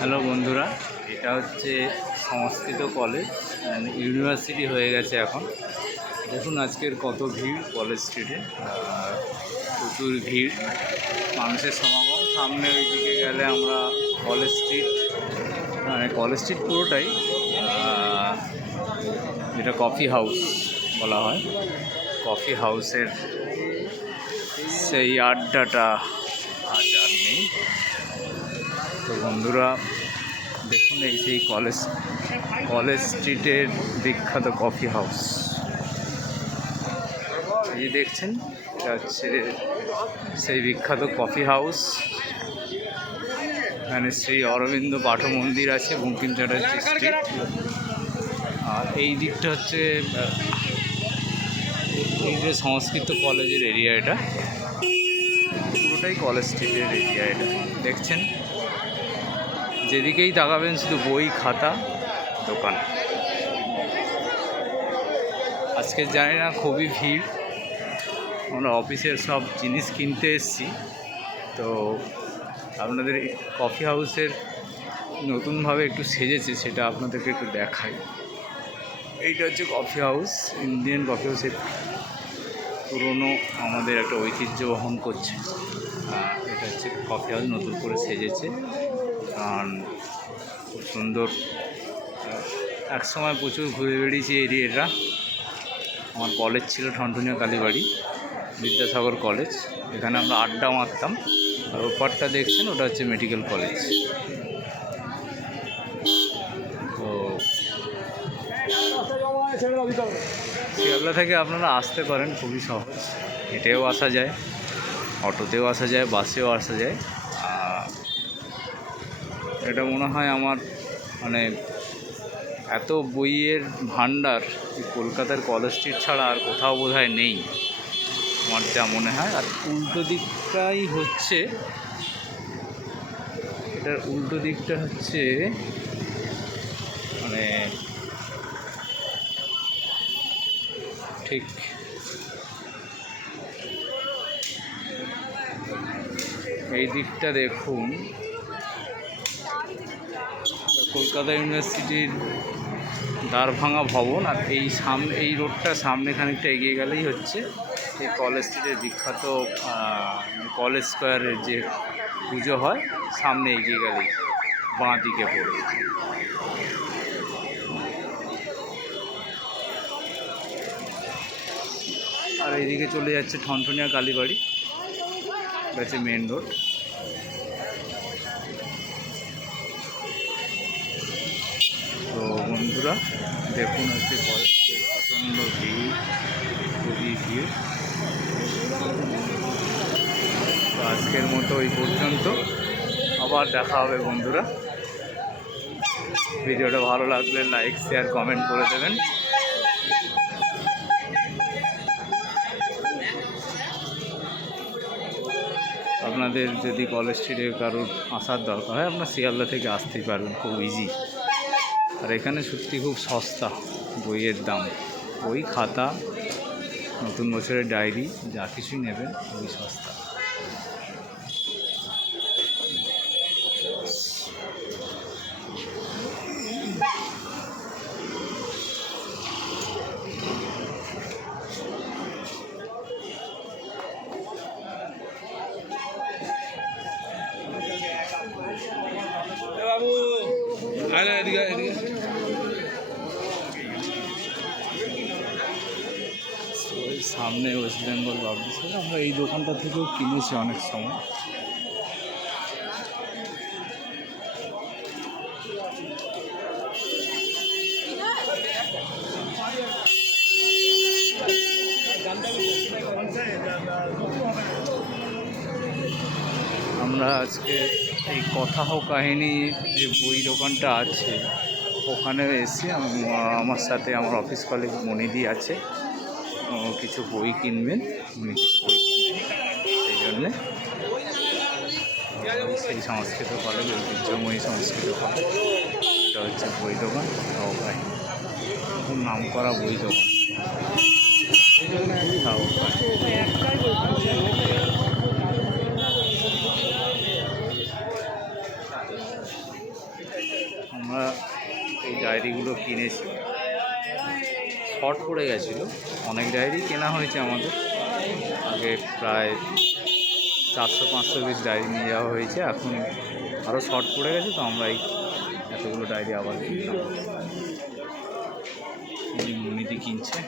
Hello বন্ধুরা, এটা হচ্ছে সংস্কৃত কলেজ অ্যান্ড ইউনিভার্সিটি হয়ে গেছে এখন। দেখুন আজকের কত ভিড় কলেজ স্ট্রিটে, প্রচুর ভিড়, মানুষের সমাগম। সামনে ওইদিকে গেলে আমরা কলেজ স্ট্রিট, মানে কলেজ স্ট্রিট পুরোটাই, যেটা কফি হাউস বলা হয়, কফি হাউসের সেই আড্ডাটা আজ আর নেই। তো বন্ধুরা দেখুন, এই সেই কলেজ স্ট্রিটের বিখ্যাত কফি হাউস। এই যে দেখছেন, এটা হচ্ছে সেই বিখ্যাত কফি হাউস। এখানে শ্রী অরবিন্দ পাঠ মন্দির আছে, বঙ্কিম চ্যাটার্জি স্ট্রিট। আর এই দিকটা হচ্ছে এই যে সংস্কৃত কলেজের এরিয়া, এটা পুরোটাই কলেজ স্ট্রিটের এরিয়া। এটা দেখছেন, যেদিকেই তাকাবেন শুধু বই, খাতা, দোকান। আজকে জানি না, খুবই ভিড়। আমরা অফিসের সব জিনিস কিনতে এসেছি, তো আপনাদের কফি হাউসের নতুনভাবে একটু সেজেছে, সেটা আপনাদেরকে একটু দেখাই। এইটা হচ্ছে কফি হাউস, ইন্ডিয়ান কফি হাউসের পুরনো আমাদের একটা ঐতিহ্য বহন করছে। এটা হচ্ছে কফি হাউস, নতুন করে সেজেছে, কারণ খুব সুন্দর। এক সময় প্রচুর ঘুরে বেড়িয়েছি এরিয়াটা। আমার কলেজ ছিল ঠনঠনিয়া কালীবাড়ি বিদ্যাসাগর কলেজ, এখানে আমরা আড্ডা মারতাম। আর ওপারটা দেখছেন, ওটা হচ্ছে মেডিকেল কলেজ। তো শিয়ালদা থেকে আপনারা আসতে পারেন, খুবই সহজ। হেঁটেও আসা যায়, অটোতেও আসা যায়, বাসেও আসা যায়। এটা মনে হয় আমার, মানে এত বইয়ের ভাণ্ডার কলকাতার কলেজ স্ট্রিট ছাড়া আর কোথাও বোধহয় নেই, আমার যা মনে হয়। আর উল্টো দিকটাই হচ্ছে, এটার উল্টো দিকটা হচ্ছে মানে ঠিক এই দিকটা দেখুন, কলকাতা ইউনিভার্সিটির দ্বারভাঙা ভবন। আর এই রোডটা সামনে খানিকটা এগিয়ে গেলেই হচ্ছে এই কলেজ স্ট্রিটের বিখ্যাত কলেজ স্কোয়ারের যে পুজো হয়, সামনে এগিয়ে গেলেই বাঁ দিকে পড়বে। আর এইদিকে চলে যাচ্ছে ঠনঠনিয়া কালীবাড়ি, এটা হচ্ছে মেন রোড। তো বন্ধুরা দেখুন, হচ্ছে কলেজে প্রচণ্ড ভিড়, খুবই ভিড়। তো আজকের মতো এই পর্যন্ত, আবার দেখা হবে বন্ধুরা। ভিডিওটা ভালো লাগলে লাইক, শেয়ার, কমেন্ট করে দেবেন। আপনাদের যদি কলেজ স্ট্রিটে কারোর আসার দরকার হয়, আপনার শিয়ালদা থেকে আসতেই পারবেন, খুব ইজি। আর এখানে সত্যি খুব সস্তা বইয়ের দাম, বই, খাতা, নতুন বছরের ডায়েরি, যা কিছুই নেবেন খুবই সস্তা। বাবু এদিকে এদিকে সামনে ওয়েস্ট বেঙ্গল পাবলিশ, আমরা এই দোকানটা থেকেও কিনেছি অনেক সময়। আমরা আজকে এই কথা ও কাহিনী যে বই দোকানটা আছে, ওখানে এসেছি। আমার সাথে আমার অফিস কলিগ মনিদি আছে, কিছু বই কিনবেন, উনি কিছু বই কিনবেন, সেই জন্যে সেই সংস্কৃত কলেজ, ঐতিহ্যময়ী সংস্কৃত কলেজ, এটা হচ্ছে বই দোকান কথা ও কাহিনী, খুব নাম করা বই দোকান। আমরা এই ডায়েরিগুলো কিনেছি, শর্ট পড়ে গেছিলো। অনেক ডায়েরি কেনা হয়েছে আমাদের, আগে প্রায় 400-500 পিস ডায়েরি নিয়ে যাওয়া হয়েছে, এখন আরও শর্ট পড়ে গেছে, তো আমরা এই এতগুলো ডায়েরি আবার কিনলাম। মনিদি কিনছে।